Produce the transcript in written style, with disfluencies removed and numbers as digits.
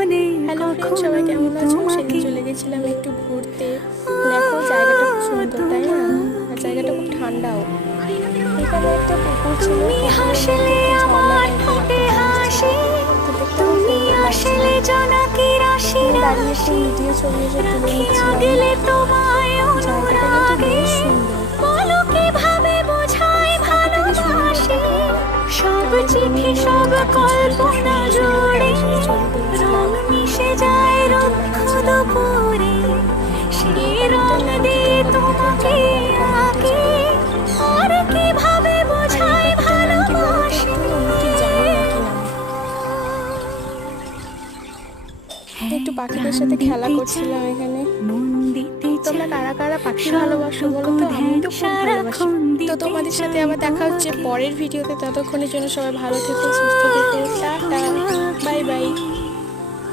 Hello friend, সবাই কেমন আছো? সেদিন চলে গেছিলাম একটু ঘুরতে। দেখো জায়গাটা খুব সুন্দর, তাই না? আর জায়গাটা খুব ঠান্ডাও। এখানে একটা পুকুর ছিল, পুকুরের মধ্যে একটু ঝর্ণা টাইপের একটা আসছিল। তো দেখতে খুব সুন্দর লাগছিল। আমি দাঁড়িয়ে একটু ভিডিও ছবি এসে তুলে নিচ্ছিলাম। জায়গাটা কিন্তু বেশ সুন্দর। কাছে থেকে সুন্দর দেখো। সব চিঠি সব কল্পনা জোড়ে রং মিশে যায় রুক্ষ দুপুরে সে রং দিয়ে তোমাকে আঁকে আর কিভাবে বোঝাই ভালোবাসি। একটু পাখিদের সাথে খেলা করছিলাম এখানে। তোমরা কারা কারা পাখি ভালোবাসো বলো তো? আমি তো খুব ভালোবাসি। তো তোমাদের সাথে আবার দেখা হচ্ছে পরের ভিডিওতে। ততক্ষণের জন্য সবাই ভালো থেকো, সুস্থ থেকো, টাটা, বাই বাই।